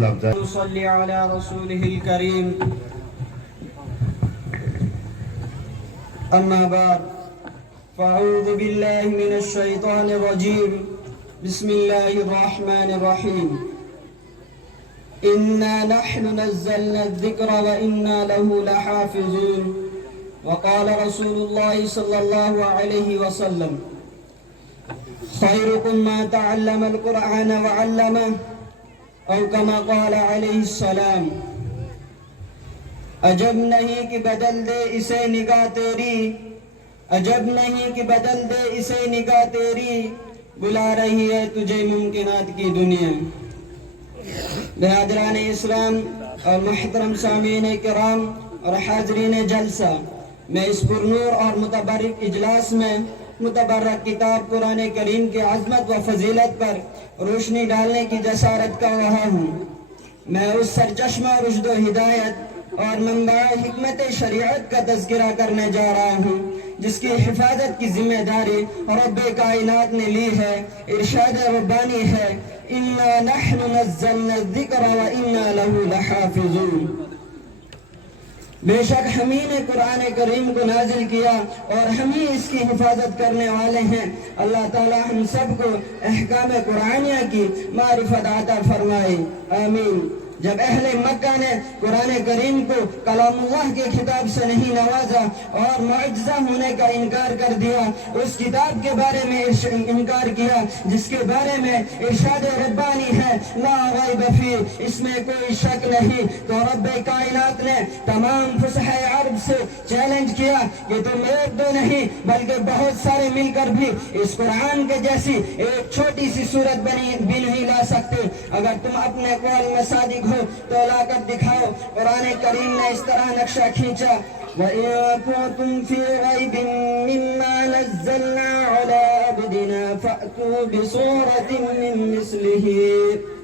صلی علی رسولہ الکریم اما بعد فاعوذ باللہ من الشیطان الرجیم بسم اللہ الرحمن الرحیم انا نحن نزلنا الذکر وانا له لحافظون وقال رسول اللہ صلی اللہ علیہ وسلم خیرکم ما تعلم القرآن وعلمه او کما قال علیہ السلام عجب نہیں کہ بدل دے اسے نگاہ تیری عجب نہیں کہ بدل دے اسے نگاہ تیری بلا رہی ہے تجھے ممکنات کی دنیا برادران اسلام اور محترم سامعین کرام اور حاضرین جلسہ میں اس پرنور اور متبرک اجلاس میں متبرک کتاب قرآن کریم کی عظمت و فضیلت پر روشنی ڈالنے کی جسارت کا رہا ہوں میں اس سرچشمہ رشد و ہدایت اور منبع حکمت شریعت کا تذکرہ کرنے جا رہا ہوں جس کی حفاظت کی ذمہ داری رب کائنات نے لی ہے ارشاد ربانی ہے انا نحن نزلنا الذکر وانا له لحافظون بے شک ہم ہی نے قرآن کریم کو نازل کیا اور ہم ہی اس کی حفاظت کرنے والے ہیں اللہ تعالی ہم سب کو احکام قرآنیہ کی معرفت عطا فرمائے آمین جب اہل مکہ نے قرآن کریم کو کلام اللہ کے خطاب سے نہیں نوازا اور معجزہ ہونے کا انکار کر دیا اس کتاب کے بارے میں انکار کیا جس کے بارے میں ارشاد ربانی ہے لا ریب فی اس میں کوئی شک نہیں تو رب کائنات نے تمام فصحاء عرب سے چیلنج کیا کہ تم ایک دو نہیں بلکہ بہت سارے مل کر بھی اس قرآن کے جیسی ایک چھوٹی سی صورت بھی نہیں لا سکتے اگر تم اپنے قول میں صادق تو لا کر دکھاؤ قرآن کریم نے اس طرح نقشہ کھینچا وَإِن كُنتُمْ فِي رَيْبٍ مِّمَّا نَزَّلْنَا عَلَىٰ عَبْدِنَا فَأْتُوا بِسُورَةٍ مِّن مِّثْلِهِ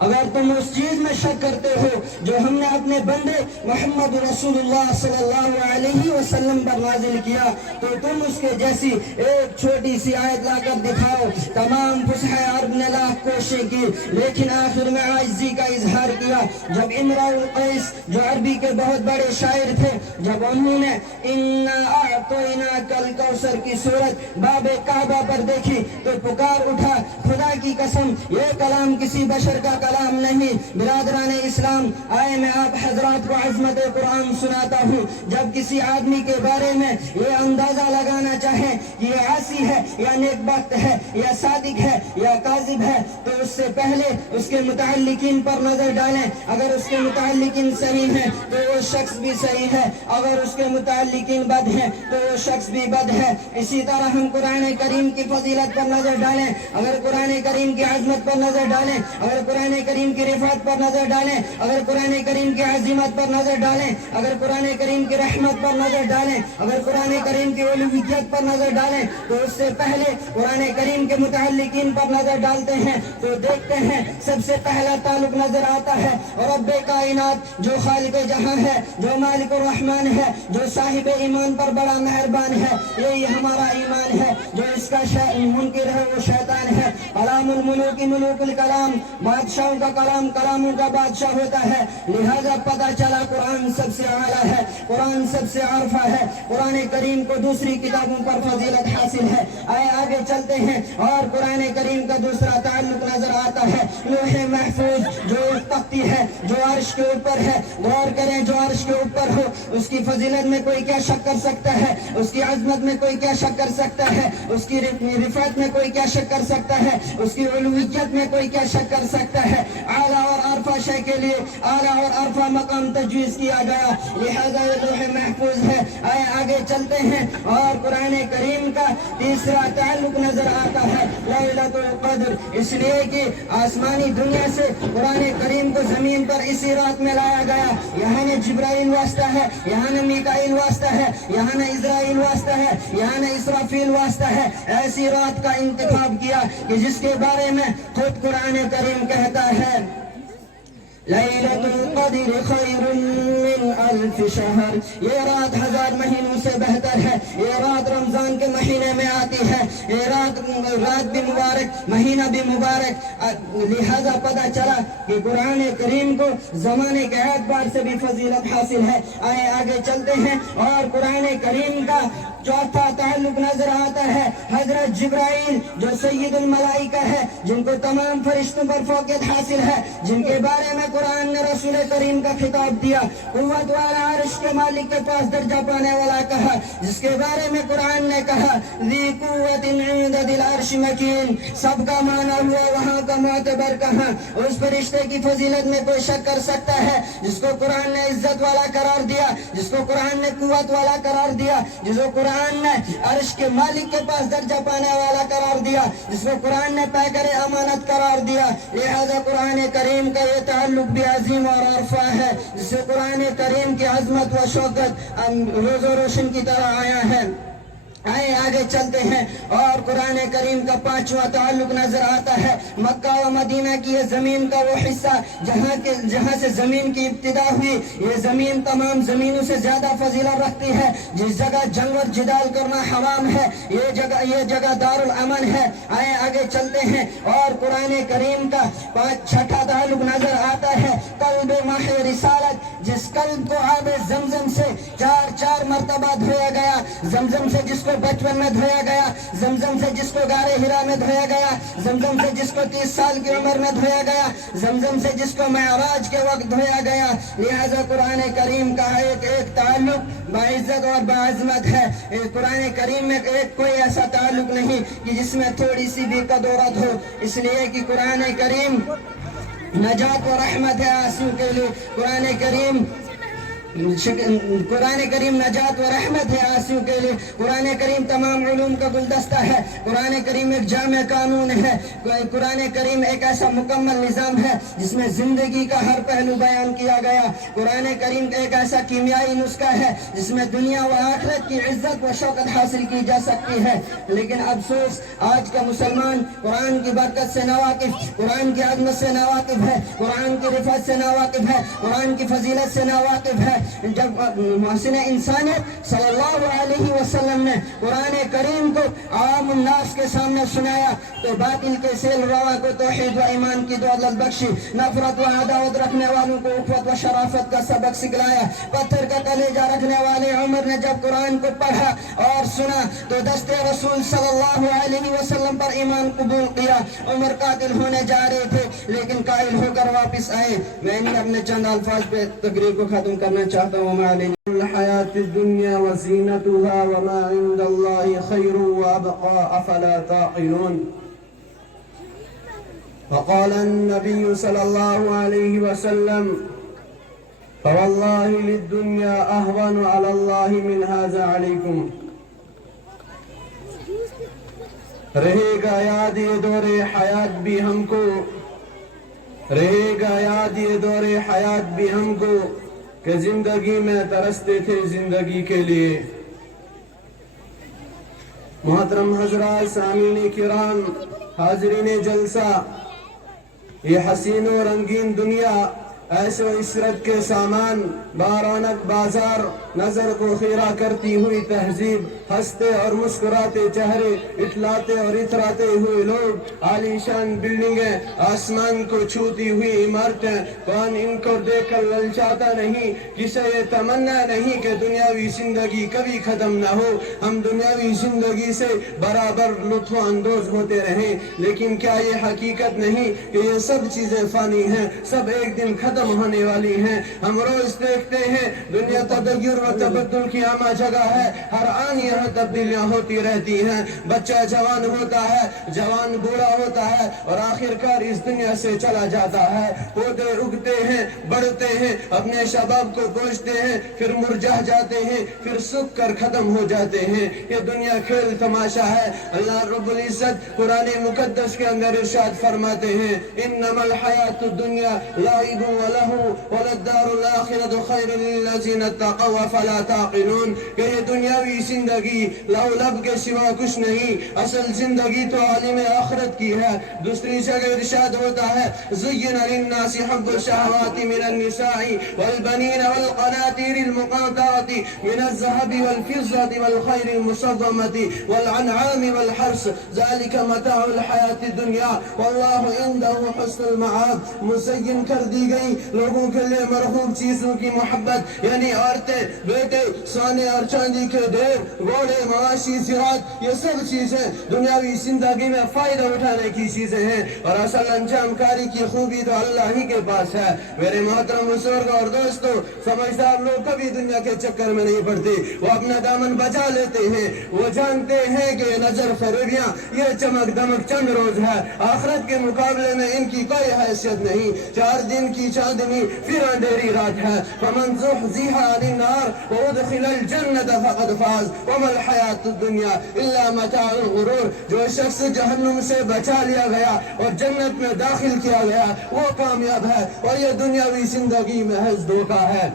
اگر تم اس چیز میں شک کرتے ہو جو ہم نے اپنے بندے محمد رسول اللہ صلی اللہ علیہ وسلم پر نازل کیا تو تم اس کے جیسی ایک چھوٹی سی آیت لا کر دکھاؤ تمام فصحاء عرب نے لاکھ کوششیں کی لیکن آخر میں عاجزی کا اظہار کیا جب امرؤ القیس جو عربی کے بہت بڑے شاعر تھے جب انہوں نے انا اعطیناک الکوثر کی صورت باب کعبہ پر دیکھی تو پکار اٹھا خدا کی قسم یہ کلام کسی بشر کا کلام نہیں برادران اسلام آئے میں آپ حضرات کو عظمت قرآن سناتا ہوں جب کسی آدمی کے بارے میں یہ اندازہ لگانا چاہیں کہ یہ عاصی ہے یا نیک بخت ہے یا صادق ہے یا کاذب ہے تو اس سے پہلے اس کے متعلقین پر نظر ڈالیں اگر اس کے متعلقین صحیح ہیں تو وہ شخص بھی صحیح ہے اگر اس کے متعلقین بد ہیں تو وہ شخص بھی بد ہے اسی طرح ہم قرآن کریم کی فضیلت پر نظر ڈالیں اگر قرآن کریم کی عظمت پر نظر ڈالیں اگر قرآن کریم کی رفعت پر نظر ڈالیں اگر قرآن کریم کی عظمت پر نظر ڈالیں اگر قرآن کریم کی رحمت پر نظر ڈالیں اگر قرآن کریم کی علویت پر نظر ڈالیں تو اس سے پہلے قرآن کریم کے متعلقین پر نظر ڈالتے ہیں تو دیکھتے ہیں سب سے پہلا تعلق نظر آتا ہے رب کائنات جو خالق جہاں ہے جو مالک الرحمن ہے جو صاحب ایمان پر بڑا مہربان ہے یہی ہمارا ایمان ہے جو اس کا منکر ہے وہ شیطان ہے کلام الملوک ملوک الکلام بادشاہوں کا کلام کلاموں کا بادشاہ ہوتا ہے لہذا پتہ چلا قرآن سب سے اعلیٰ ہے قرآن سب سے عارفہ ہے قرآن کریم کو دوسری کتابوں پر فضیلت حاصل ہے آئے آگے چلتے ہیں اور قرآن کریم کا دوسرا تعلق نظر آتا ہے لوح محفوظ جو ایک تختی ہے جو عرش کے اوپر ہے غور کریں جو عرش کے اوپر ہو اس کی فضیلت میں کوئی کیا شک کر سکتا ہے اس کی عظمت میں کوئی کیا شک کر سکتا ہے اس کی رفعت میں کوئی کیا شک کر سکتا ہے اس کی علویت میں کوئی کیا شک کر سکتا ہے اعلیٰ اور عرفہ شے کے لیے اعلیٰ اور عرفہ مقام تجویز کیا گیا لہذا یہ لوح محفوظ ہے آئے آگے چلتے ہیں اور قرآن کریم کا تیسرا تعلق نظر آتا ہے لیلۃ القدر اس لیے کہ آسمانی دنیا سے قرآن کریم کو زمین پر اسی رات میں لایا گیا یہاں نہ جبرائیل واسطہ ہے یہاں نہ میکائیل واسطہ ہے یہاں نہ اسرائیل واسطہ ہے یہاں نہ اسرافیل واسطہ ہے ایسی رات کا انتخاب کیا کہ جس کے بارے میں خود قرآن کریم کہتا ہے ليلة القدر خير من ألف شهر. یہ رات 1000 مہینوں سے بہتر ہے. یہ رات رمضان کے مہینے میں آتی ہے. یہ رات بھی مبارک, مہینہ بھی مبارک. لہذا پتہ چلا کہ قرآن کریم کو زمانے کے اعتبار سے بھی فضیلت حاصل ہے. آئے آگے چلتے ہیں اور قرآن کریم کا چوتھا تعلق نظر آتا ہے حضرت جبرائیل جو سید الملائکہ ہے, جن کو تمام فرشتوں پر فوقیت حاصل ہے, جن کے بارے میں قرآن نے رسول کریم کا خطاب دیا. قوت والا عرش کے مالک کے پاس درجہ پانے والا کہا, جس کے بارے میں قرآن نے کہا ذی قوت عند ذی العرش مکین. سب کا معنی ہوا وہاں کا معتبر کہاں. اس فرشتے کی فضیلت میں کوئی شک کر سکتا ہے جس کو قرآن نے عزت والا قرار دیا, جس کو قرآن نے قوت والا قرار دیا, جس کو قرآن نے عرش کے مالک کے پاس درجہ پانے والا قرار دیا, جس کو قرآن نے پیکر امانت قرار دیا. لہذا قرآن کریم کا یہ تعلق بھی عظیم اور عرفہ ہے, جس سے قرآن کریم کی عظمت و شوکت روز و روشن کی طرح آیا ہے. آئے آگے چلتے ہیں اور قرآن کریم کا پانچواں تعلق نظر آتا ہے مکہ و مدینہ کی یہ زمین کا وہ حصہ جہاں سے زمین کی ابتدا ہوئی. یہ زمین تمام زمینوں سے زیادہ فضیلت رکھتی ہے. جس جگہ جنگ اور جدال کرنا حرام ہے, یہ جگہ دار الامن ہے. آئے آگے چلتے ہیں اور قرآن کریم کا چھٹا تعلق نظر آتا ہے قلب ماہ رسالت, جس قلب کو آب زمزم سے چار مرتبہ دھویا گیا. زمزم سے جس کو بچپن میں دھویا گیا, زمزم سے جس کو غار ہرا میں دھویا گیا, زمزم سے جس کو 30 سال کی عمر میں دھویا گیا, زمزم سے جس کو معراج کے وقت دھویا گیا. لہذا قرآن کریم کا ایک تعلق باعزت اور باعظمت ہے. قرآن کریم میں کوئی ایسا تعلق نہیں کہ جس میں تھوڑی سی بھی قدورت ہو, اس لیے کہ قرآن کریم نجات و رحمت ہے آسیوں کے لیے. قرآن کریم نجات و رحمت ہے آسیوں کے لیے. قرآن کریم تمام علوم کا گلدستہ ہے. قرآن کریم ایک جامع قانون ہے. قرآن کریم ایک ایسا مکمل نظام ہے جس میں زندگی کا ہر پہلو بیان کیا گیا. قرآن کریم ایک ایسا کیمیائی نسخہ ہے جس میں دنیا و آخرت کی عزت و شوکت حاصل کی جا سکتی ہے. لیکن افسوس آج کا مسلمان قرآن کی برکت سے ناواقف, قرآن کی عظمت سے ناواقف ہے, قرآن کی رفعت سے ناواقف ہے, قرآن کی فضیلت سے ناواقف ہے. جب محسن انسانیت صلی اللہ علیہ وسلم نے قرآن کریم کو عوام الناس کے سامنے سنایا تو باطل کے سیل روا کو توحید و ایمان کی دولت بخشی, نفرت و عداوت رکھنے والوں کو اخوت و شرافت کا سبق سکھلایا. پتھر کا کلیجہ رکھنے والے عمر نے جب قرآن کو پڑھا اور سنا تو دست رسول صلی اللہ علیہ وسلم پر ایمان قبول کیا. عمر قاتل ہونے جا رہے تھے لیکن قائل ہو کر واپس آئے. میں اپنے چند الفاظ پہ تقریر کو ختم کرنا چاہتا ہوں. الحياة الدنيا وزينتها وما عند الله خير وأبقى أفلا تعقلون. فقال النبي صلى الله عليه وسلم فوالله للدنيا أهون على الله من هذا عليكم. رہے گا یاد یہ دور حیات بھی ہم کو, رہے گا یاد یہ دور حیات بھی ہم کو کہ زندگی میں ترستے تھے زندگی کے لیے. محترم حضرات, سامعین کرام, حاضرین جلسہ, یہ حسین و رنگین دنیا ایسے عشرت کے سامان, بارونق بازار, نظر کو خیرہ کرتی ہوئی تہذیب, ہنستے اور مسکراتے چہرے, اٹھلاتے اور اتراتے ہوئے لوگ, عالی شان بلڈنگیں, آسمان کو چھوتی ہوئی عمارتیں, کون ان کو دیکھ کر للچاتا نہیں؟ کسے یہ تمنا نہیں کہ دنیاوی زندگی کبھی ختم نہ ہو, ہم دنیاوی زندگی سے برابر لطف اندوز ہوتے رہیں. لیکن کیا یہ حقیقت نہیں کہ یہ سب چیزیں فانی ہیں, سب ایک دن ختم ہونے والی ہیں؟ ہم روز دیکھتے ہیں دنیا تغیر و تبدل کی عامہ جگہ ہے, ہر آن یہاں تبدیلیاں ہوتی رہتی ہیں. بچہ جوان ہوتا ہے, جوان بوڑھا ہوتا ہے اور آخرکار اس دنیا سے چلا جاتا ہے. پودے اگتے ہیں, بڑھتے ہیں, اپنے شباب کو پہنچتے ہیں, پھر مرجھا جاتے ہیں, پھر سوکھ کر ختم ہو جاتے ہیں. یہ دنیا کھیل تماشا ہے. اللہ رب العزت قرآن مقدس کے اندر ارشاد فرماتے ہیں انما الحیات الدنیا لعب و له وللدار الآخرة خير للذين اتقوا أفلا تعقلون کہ یہ دنیاوی زندگی لو لب کے سوا کچھ نہیں، اصل زندگی تو عالم آخرت کی ہے۔ دوسری جگہ ارشاد ہوتا ہے زین للناس حب الشہوات من النساء والبنین والقناطیر المقنطرة من الذهب والفضة والخيل المسومة والأنعام والحرث ذلك متاع الحیات الدنیا واللہ عنده حسن المعاد۔ مزین کر دی گئی لوگوں کے لیے مرغوب چیزوں کی محبت، یعنی عورتیں، بیٹے، سونے اور چاندی کے ڈھیر، گھوڑے، مواشی، زراعت، یہ سب چیزیں دنیاوی زندگی میں فائدہ اٹھانے کی چیزیں ہیں، اور اصل انجام کاری کی خوبی تو اللہ ہی کے پاس ہے۔ میرے محترم بزرگ اور دوستو، سمجھدار لوگ کبھی دنیا کے چکر میں نہیں پڑتے، وہ اپنا دامن بچا لیتے ہیں، وہ جانتے ہیں کہ نظر فریبیاں، یہ چمک دمک چند روز ہے، آخرت کے مقابلے میں ان کی کوئی حیثیت نہیں، 4 دن کی چاندنی پھر اندھیری رات ہے۔ فمن زحزح عن النار وادخل الجنة فقد فاز وما الحیات الدنیا الا متاع الغرور۔ جو شخص جہنم سے بچا لیا گیا اور جنت میں داخل کیا گیا وہ کامیاب ہے، اور یہ دنیاوی زندگی محض دھوکہ ہے۔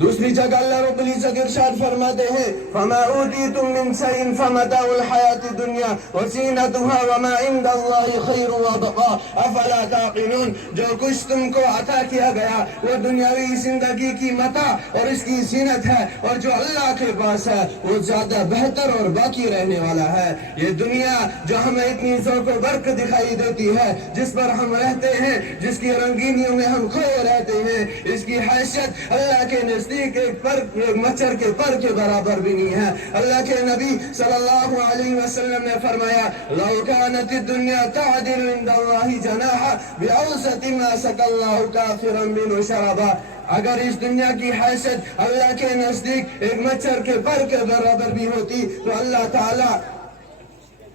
دوسری جگہ اللہ رب العزت ارشاد فرماتے ہیں فما اوتیتم من شیء فمتاع الحیات الدنیا وزینتها وما عند اللہ خیر وابقا افلا تعقلون۔ جو کچھ تم کو عطا کیا گیا وہ دنیاوی زندگی کی متاع اور اس کی زینت ہے، اور جو اللہ کے پاس ہے وہ زیادہ بہتر اور باقی رہنے والا ہے۔ یہ دنیا جو ہمیں اتنی ذوق و برق دکھائی دیتی ہے، جس پر ہم رہتے ہیں، جس کی رنگینیوں میں ہم کھوئے رہتے ہیں، اس کی حیثیت اللہ کے نزدیک ایک مچھر کے پر کے برابر بھی نہیں ہے۔ اللہ کے نبی صلی اللہ علیہ وسلم نے فرمایا لو كانت الدنيا تعدل عند الله جناحا بعوضة ما سقى الله كافرا منه شرابا۔ اگر اس دنیا کی حیثیت اللہ کے نزدیک ایک مچھر کے پر کے برابر بھی ہوتی تو اللہ تعالی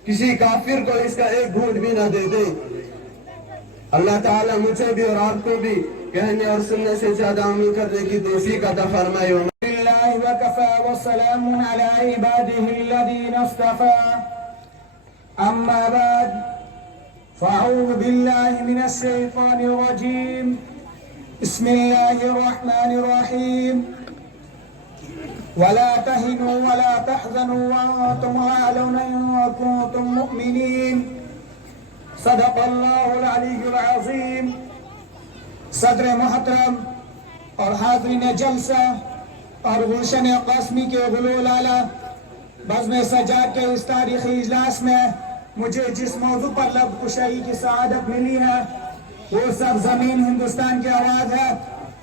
کسی کافر کو اس کا ایک گھونٹ بھی نہ دیتے۔ اللہ تعالی مجھے بھی اور آپ کو بھی کہنے اور سننے سے زیادہ عمل کرنے کی توفیق عطا فرمائے۔ لله وكفى وسلام على عباده الذين اصطفى أما بعد فأعوذ بالله من الشيطان الرجيم بسم الله الرحمن الرحيم ولا تهنوا ولا تحزنوا وأنتم الأعلون إن كنتم مؤمنين صدق الله العلي العظيم۔ صدر محترم اور حاضرین جلسہ اور گلشن قاسمی کے غلول اعلیٰ، بزم سجاد کے اس تاریخی اجلاس میں مجھے جس موضوع پر لب کشائی کی سعادت ملی ہے وہ سرزمین ہندوستان کی آواز ہے،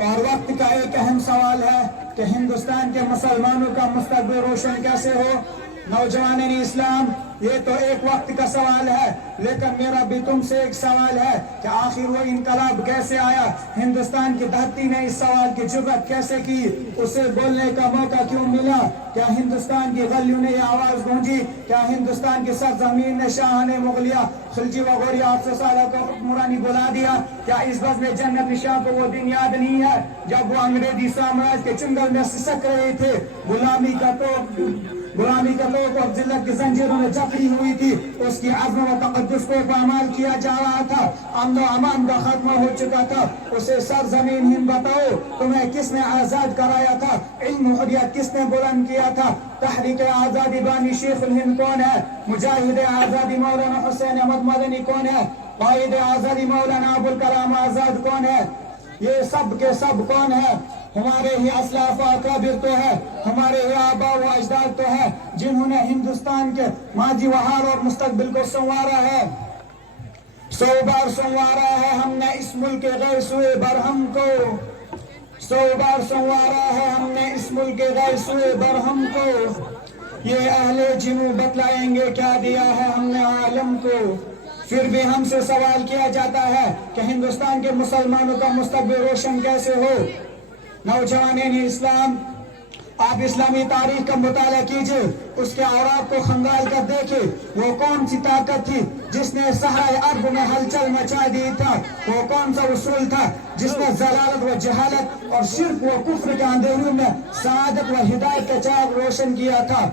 اور وقت کا ایک اہم سوال ہے کہ ہندوستان کے مسلمانوں کا مستقبل روشن کیسے ہو۔ نوجوانین اسلام، یہ تو ایک وقت کا سوال ہے، لیکن میرا بھی تم سے ایک سوال ہے کہ آخر وہ انقلاب کیسے آیا، ہندوستان کی دھرتی نے اس سوال کی جرأت کیسے کی، اسے بولنے کا موقع کیوں ملا؟ کیا ہندوستان کی گلیوں نے یہ آواز گونجی؟ کیا ہندوستان کی سرزمین نے شاہان مغلیہ خلجی وغیرہ 800 سالہ کو حکمرانی بلا دیا؟ کیا اس بزم جنت نشاں کو وہ دن یاد نہیں ہے جب وہ انگریزی سامراج کے چنگل میں سسک رہے تھے، غلامی کا توق اور ذلت کی زنجیروں میں جکڑی ہوئی تھی، اس کی عزم و تقدس کو پامال کیا جا رہا تھا، امن و امان کا خاتمہ ہو چکا تھا؟ اسے سرزمین ہند بتاؤ، تمہیں کس نے آزاد کرایا تھا؟ علم و حریت کس نے بلند کیا تھا؟ تحریک آزادی بانی شیخ الہند کون ہے؟ مجاہد آزادی مولانا حسین احمد مدنی کون ہے؟ قائد آزادی مولانا ابوالکلام آزاد کون ہے؟ یہ سب کے سب کون ہے؟ ہمارے ہی اسلاف و اکابر تو ہے، ہمارے ہی آبا و اجداد تو ہے، جنہوں نے ہندوستان کے ماضی و حال اور مستقبل کو سنوارا ہے، 100 بار سنوارا ہے ہم نے اس ملک کے غیر سوئے برہم کو، 100 بار سنوارا ہے ہم نے اس ملک کے غیر سوئے برہم کو، یہ اہل جنوں بتلائیں گے کیا دیا ہے ہم نے عالم کو۔ پھر بھی ہم سے سوال کیا جاتا ہے کہ ہندوستان کے مسلمانوں کا مستقبل روشن کیسے ہو؟ نوجوانین اسلام، آپ اسلامی تاریخ کا مطالعہ کیجئے، اس کے اوراق کو خنگال کر دیکھیں، وہ کون سی طاقت تھی جس نے صحرائے عرب میں ہلچل مچا دی تھا؟ وہ کون سا اصول تھا جس نے ضلالت و جہالت اور شرک و کفر کے اندھیروں میں سعادت و ہدایت کا چراغ روشن کیا تھا؟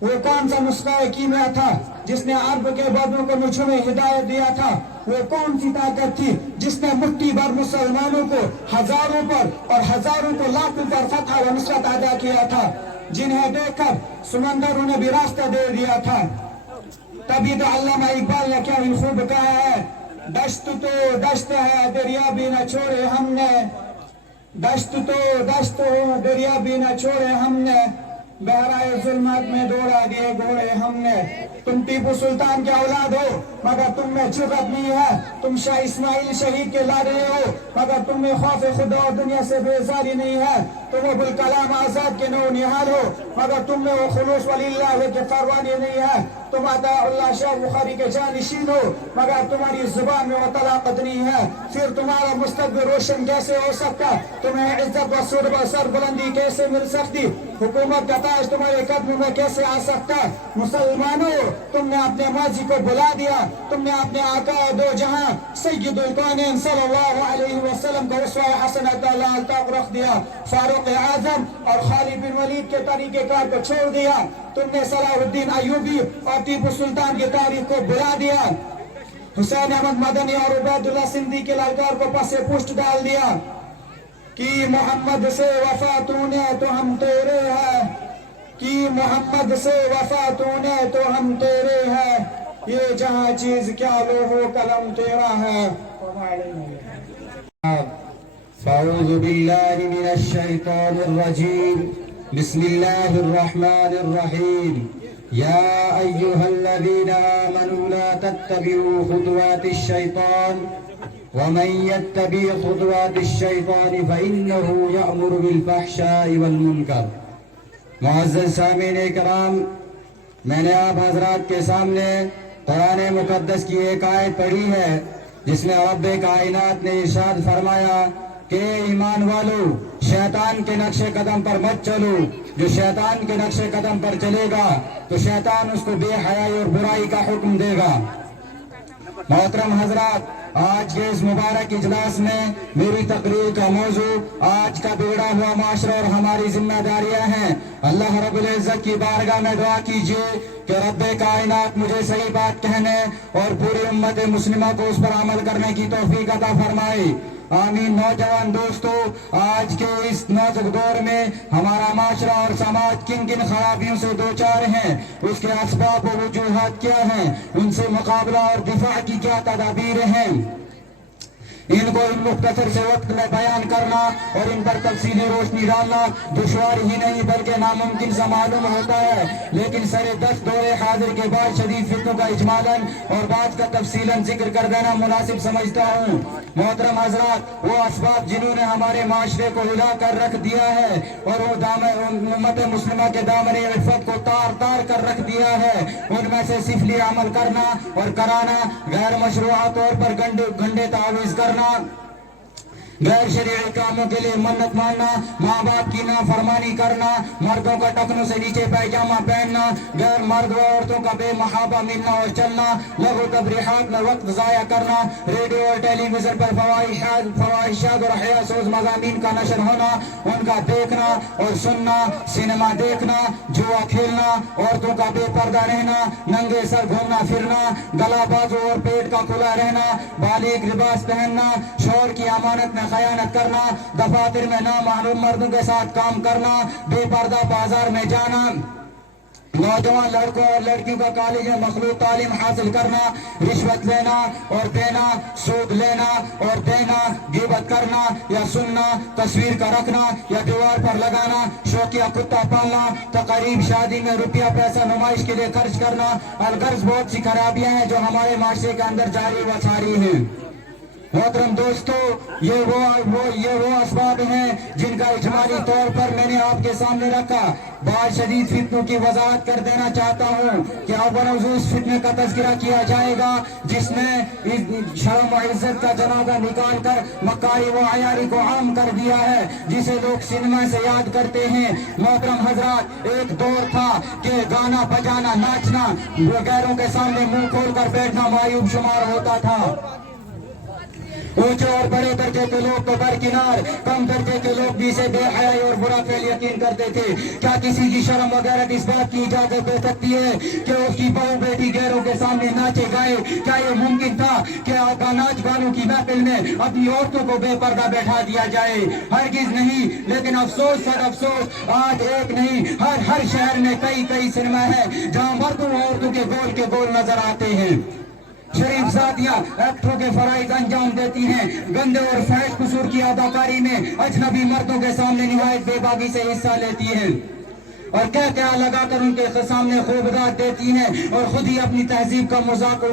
وہ کون سا نسخہ کیمیا تھا جس نے عرب کے بدوں کو نجوم ہدایت دیا تھا؟ وہ کون سی طاقت تھی جس نے مٹھی بھر مسلمانوں کو ہزاروں پر اور ہزاروں کو لاکھوں پر فتح و نصرت ادا کیا تھا، جنہیں دیکھ کر سمندروں نے بھی راستہ دے دیا تھا۔ تبھی تو علامہ اقبال نے کیا خوب کہا ہے، دشت تو دشت ہے دریا بھی نہ چھوڑے ہم نے، دشت تو دشت ہو دریا بھی نہ چھوڑے ہم نے، بہرائے ظلمات میں دوڑا دیے گھوڑے ہم نے۔ تم ٹیپو سلطان کے اولاد ہو مگر تم میں جرأت نہیں ہے، تم شاہ اسماعیل شہید کے لاڈلے ہو مگر تم میں خوف خدا اور دنیا سے بیزاری نہیں ہے، تم ابوالکلام آزاد کے نو نہال ہو مگر تم میں وہ خلوص ولی اللہ کے پروانی نہیں ہے، تم عطا اللہ شاہ بخاری کے جانشین ہو مگر تمہاری زبان میں وہ طلاقت نہیں ہے، پھر تمہارا مستقبل روشن کیسے ہو سکتا، تمہیں عزت و سر بلندی کیسے مل سکتی، حکومت کا تاج تمہارے قدم میں کیسے آ سکتا۔ مسلمانوں، تم نے اپنے ماضی کو بھلا دیا، تم نے اپنے آقا دو جہاں سید الکونین صلی اللہ علیہ وسلم کو اسوہ حسنہ تعالی تک رکھ دیا، فاروق اعظم اور خالد بن ولید کے طریقہ کار کو چھوڑ دیا، تم نے صلاح الدین ایوبی اور ٹیپو سلطان کی تاریخ کو بھلا دیا، حسین احمد مدنی اور عبید اللہ سندھی کے للکار کو پس پشت ڈال دیا کہ محمد سے وفا تو نے تو ہم تیرے ہیں، کہ محمد سے وفا تو نے تو ہم تیرے ہیں، یہ جہاں چیز کیا لوح و قلم تیرا ہے۔ فاعوذ باللہ من الشیطان الرجیم، بسم اللہ الرحمن الرحیم، یا ایہا الذین آمنوا لا تتبعوا خطوات الشیطان ومن يتبع خطوات الشیطان فإنه يأمر بالفحشاء والمنکر۔ معزز سامعین کرام، میں نے آپ حضرات کے سامنے قرآن مقدس کی ایک آیت پڑھی ہے جس میں رب کائنات نے ارشاد فرمایا کہ ایمان والو، شیطان کے نقش قدم پر مت چلو، جو شیطان کے نقش قدم پر چلے گا تو شیطان اس کو بے حیائی اور برائی کا حکم دے گا۔ محترم حضرات، آج کے اس مبارک اجلاس میں میری تقریر کا موضوع آج کا بگڑا ہوا معاشرہ اور ہماری ذمہ داریاں ہیں۔ اللہ رب العزت کی بارگاہ میں دعا کیجیے کہ رب کائنات مجھے صحیح بات کہنے اور پوری امت مسلمہ کو اس پر عمل کرنے کی توفیق عطا فرمائے، آمین۔ نوجوان دوستو، آج کے اس نازک دور میں ہمارا معاشرہ اور سماج کن کن خرابیوں سے دوچار ہیں، اس کے اسباب و وجوہات کیا ہیں، ان سے مقابلہ اور دفاع کی کیا تدابیر ہیں، ان کو ان مختصر سے وقت میں بیان کرنا اور ان پر تفصیلی روشنی ڈالنا دشوار ہی نہیں بلکہ ناممکن سا معلوم ہوتا ہے، لیکن سر دست دور حاضر کے بعد شدید فتنوں کا اجمالاً اور بعض کا تفصیلاً ذکر کر دینا مناسب سمجھتا ہوں۔ محترم حضرات، وہ اسباب جنہوں نے ہمارے معاشرے کو ہلا کر رکھ دیا ہے اور وہ امت مسلمہ کے دامن عفت کو تار تار کر رکھ دیا ہے، ان میں سے سفلی عمل کرنا اور کرانا، غیر مشروع طور پر گنڈے تعویذ کرنا، غیر شرعی کاموں کے لیے منت ماننا، ماں باپ کی نافرمانی کرنا، مردوں کا ٹکنوں سے نیچے پیجامہ پہننا، غیر مرد و عورتوں کا بے محابہ ملنا اور چلنا، لغو تفریحات میں وقت ضائع کرنا، ریڈیو اور ٹیلی ویژن پر فواحشات اور حیاسوز مضامین کا نشر ہونا، ان کا دیکھنا اور سننا، سینما دیکھنا، جوا کھیلنا، عورتوں کا بے پردہ رہنا، ننگے سر گھومنا پھرنا، گلا بازو اور پیٹ کا کھلا رہنا، بالیغ لباس پہننا، شوہر کی امانت میں خیانت کرنا، دفاتر میں نامعلوم مردوں کے ساتھ کام کرنا، بے پردہ بازار میں جانا، نوجوان لڑکوں اور لڑکیوں کا کالج میں مخلوط تعلیم حاصل کرنا، رشوت لینا اور دینا، سود لینا اور دینا، غیبت کرنا یا سننا، تصویر کا رکھنا یا دیوار پر لگانا، شوقیہ کتا پالنا، تقریب شادی میں روپیہ پیسہ نمائش کے لیے خرچ کرنا، الغرض بہت سی خرابیاں ہیں جو ہمارے معاشرے کے اندر جاری و ساری ہیں۔ محترم دوستو، یہ وہ اسباب ہیں جن کا اجمالی طور پر میں نے آپ کے سامنے رکھا۔ بعض شدید فتنوں کی وضاحت کر دینا چاہتا ہوں کہ اول اس فتنے کا تذکرہ کیا جائے گا جس نے شرم و عزت کا جنازہ نکال کر مکاری و عیاری کو عام کر دیا ہے، جسے لوگ سینما سے یاد کرتے ہیں۔ محترم حضرات، ایک دور تھا کہ گانا بجانا ناچنا غیروں کے سامنے منہ کھول کر بیٹھنا معیوب شمار ہوتا تھا، اونچے اور بڑے درجے کے لوگ تو درکنار، کم درجے کے لوگ بھی اسے بے حیائی اور برا فعل یقین کرتے تھے۔ کیا کسی کی شرم وغیرہ اس بات کی اجازت دے سکتی ہے کہ اس کی بہو بیٹی غیروں کے سامنے ناچے گائے؟ کیا یہ ممکن تھا کہ ناچ گانوں کی محفل میں اپنی عورتوں کو بے پردہ بیٹھا دیا جائے؟ ہرگز نہیں۔ لیکن افسوس سر افسوس، آج ایک نہیں ہر شہر میں کئی سنیما ہے جہاں مردوں اور عورتوں کے گول نظر آتے ہیں۔ شریف ذاتیاں ایکٹوں کے فرائض انجام دیتی ہیں، گندے اور فحش قصور کی اداکاری میں اجنبی مردوں کے سامنے نہایت بے باکی سے حصہ لیتی ہیں اور کیا لگا کر ان کے سامنے خوبصورت دیتی ہیں اور خود ہی اپنی تہذیب کا مذاق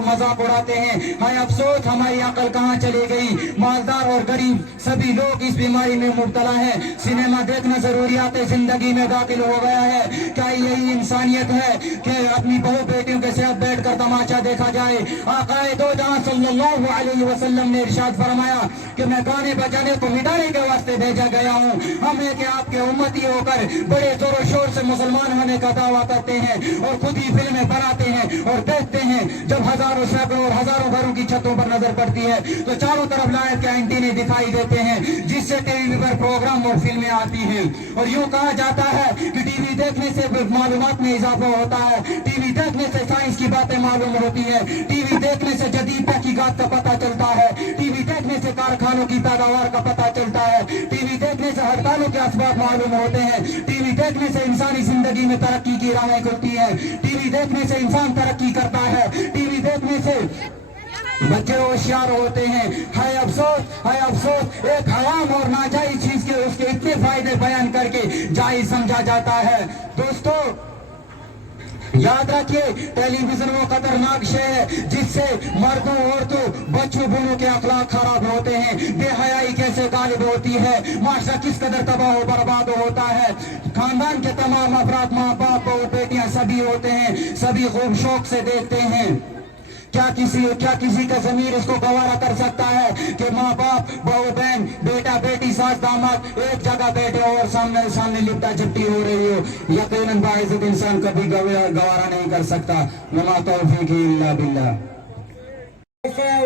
اڑاتے ہیں۔ ہائے افسوس، ہماری عقل کہاں چلی گئی؟ مالدار اور غریب سبھی لوگ اس بیماری میں مبتلا ہیں۔ سنیما دیکھنا ضروریات زندگی میں داخل ہو گیا ہے۔ کیا یہی انسانیت ہے کہ اپنی بہو بیٹیوں کے ساتھ بیٹھ کر تماشا دیکھا جائے؟ آقا دو جہاں صلی اللہ علیہ وسلم نے ارشاد فرمایا کہ میں گانے بجانے کو مٹانے کے واسطے بھیجا گیا ہوں۔ ہم ہے کہ آپ کے امتی ہو کر بڑے زور و شور سے مسلمان ہونے کا دعویٰ کرتے ہیں اور خود ہی فلمیں بناتے ہیں اور دیکھتے ہیں۔ جب ہزاروں سینکڑوں اور ہزاروں گھروں کی چھتوں پر نظر پڑتی ہے تو چاروں طرف لائٹ کے اینٹینے دکھائی دیتے ہیں جس سے ٹی وی پر پروگرام اور فلمیں آتی ہیں، اور یوں کہا جاتا ہے کہ ٹی وی دیکھنے سے معلومات میں اضافہ ہوتا ہے، ٹی وی دیکھنے سے سائنس کی باتیں معلوم ہوتی ہے، ٹی وی دیکھنے سے جدید تحقیقات کا پتہ چلتا ہے، ٹی وی دیکھنے سے کارخانوں کی پیداوار کا پتہ چلتا ہے، ٹی وی دیکھنے سے ہڑتالوں کے اسباب معلوم ہوتے ہیں، ٹی وی دیکھنے سے انسانی زندگی میں ترقی کی راہیں کھلتی ہیں، ٹی وی دیکھنے سے انسان ترقی کرتا ہے، ٹی وی دیکھنے سے بچے ہوشیار ہوتے ہیں۔ ہائے افسوس، ایک حرام اور ناجائز چیز کے اس کے اتنے فائدے بیان کر کے جائز سمجھا جاتا ہے۔ دوستو یاد رکھیے، ٹیلی ویژن وہ خطرناک شے ہے جس سے مردوں عورتوں بچوں بوڑھوں کے اخلاق خراب ہوتے ہیں، بے حیائی کیسے غالب ہوتی ہے، معاشرہ کس قدر تباہ و برباد ہوتا ہے، خاندان کے تمام افراد ماں باپ اور بیٹیاں سبھی ہوتے ہیں، سبھی خوب شوق سے دیکھتے ہیں۔ کیا کسی کا ضمیر اس کو گوارا کر سکتا ہے کہ ماں باپ بہو بہن بیٹا بیٹی ساس داماد ایک جگہ بیٹھے ہو اور سامنے لپٹا جھپٹی ہو رہی ہو؟ یقیناً باعزت انسان کبھی گوارا نہیں کر سکتا۔ وما توفیق الا باللہ۔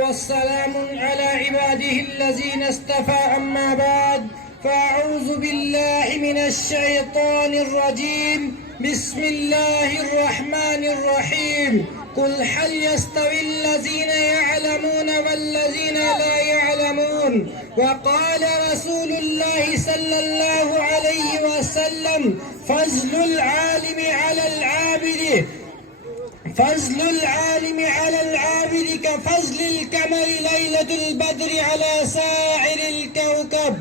والسلام على عباده الذين اصطفى أما بعد فأعوذ بالله من الشيطان الرجيم بسم الله الرحمن الرحيم قل هل يستوي الذين يعلمون والذين لا يعلمون وقال رسول الله صلى الله عليه وسلم فضل العالم على العابد كفضل القمر ليلة البدر على سائر الكوكب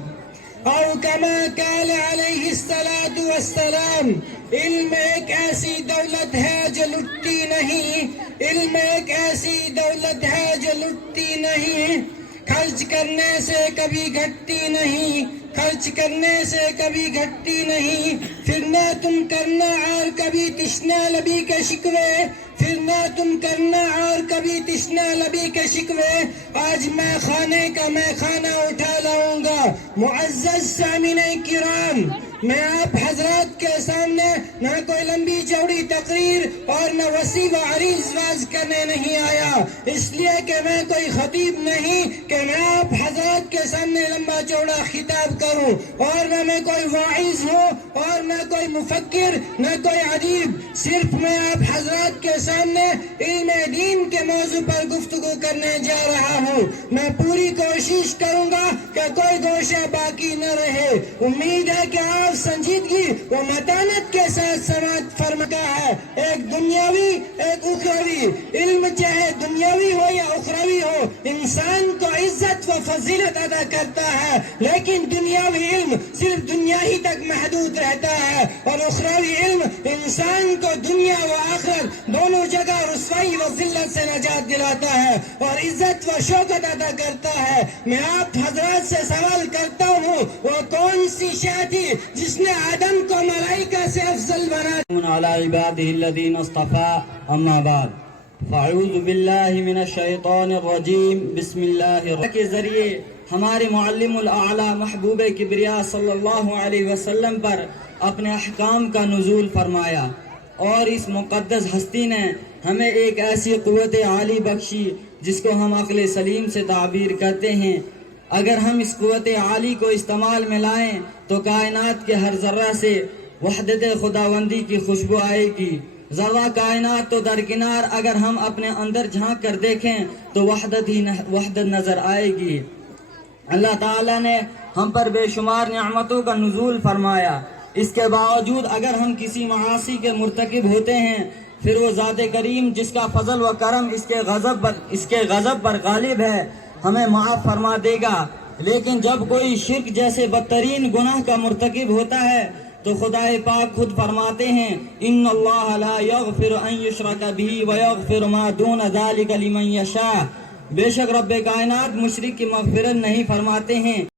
او كما قال علیہ الصلاۃ والسلام۔ علم ایک ایسی دولت ہے جو لٹتی نہیں، علم ایک ایسی دولت ہے جو لٹتی نہیں، خرچ کرنے سے کبھی گھٹتی نہیں، خرچ کرنے سے کبھی گھٹتی نہیں، پھر نہ تم کرنا اور کبھی تشنا لبی کے شکوے، پھر نہ تم کرنا اور کبھی تشنا لبی کے شکوے، آج میں خانے کا میں خانہ اٹھا لاؤں گا۔ معزز سامعین کرام، میں آپ حضرات کے سامنے نہ کوئی لمبی چوڑی تقریر اور نہ وسیع و عریض واز کرنے نہیں آیا، اس لیے کہ میں کوئی خطیب نہیں کہ میں آپ حضرات کے سامنے لمبا چوڑا خطاب کروں، اور نہ میں کوئی واعظ ہوں اور نہ کوئی مفکر نہ کوئی ادیب، صرف میں آپ حضرات کے سامنے علم دین کے موضوع پر گفتگو کرنے جا رہا ہوں۔ میں پوری کوشش کروں گا کہ کوئی گوشہ باقی نہ رہے۔ امید ہے کہ آپ سنجیدگی و متانت کے ساتھ سماعت فرماتا ہے۔ ایک دنیاوی ایک اخروی علم، چاہے دنیاوی ہو یا اخروی ہو، انسان کو عزت و فضیلت ادا کرتا ہے، لیکن دنیاوی علم صرف دنیا ہی تک محدود رہتا ہے، اور اخروی علم انسان کو دنیا و آخرت دونوں جگہ رسوائی و ذلت سے نجات دلاتا ہے اور عزت و شوکت ادا کرتا ہے۔ میں آپ حضرات سے سوال کرتا ہوں، وہ کون سی شے تھی جس نے آدم کو ملائکہ سے افضل بنا؟ على عباده الذين اصطفى اما بعد فاعوذ باللہ من الشیطان الرجیم بسم اللہ الرحمن کے ذریعے ہمارے معلم الاعلی محبوب کبریا صلی اللہ علیہ وسلم پر اپنے احکام کا نزول فرمایا، اور اس مقدس ہستی نے ہمیں ایک ایسی قوت عالی بخشی جس کو ہم عقل سلیم سے تعبیر کرتے ہیں اگر ہم اس قوت عالی کو استعمال میں لائیں تو کائنات کے ہر ذرہ سے وحدت خداوندی کی خوشبو آئے گی. ذرہ کائنات تو درکنار، اگر ہم اپنے اندر جھانک کر دیکھیں تو وحدت نظر آئے گی. اللہ تعالیٰ نے ہم پر بے شمار نعمتوں کا نزول فرمایا. اس کے باوجود اگر ہم کسی معاصی کے مرتکب ہوتے ہیں پھر وہ ذات کریم جس کا فضل و کرم اس کے غضب پر غالب ہے ہمیں معاف فرما دے گا. لیکن جب کوئی شرک جیسے بدترین گناہ کا مرتکب ہوتا ہے تو خدا پاک خود فرماتے ہیں ان اللہ لا یغفر ان یشرک بہ ویغفر ما دون ذلک لمن یشاء. بے شک رب کائنات مشرک کی مغفرت نہیں فرماتے ہیں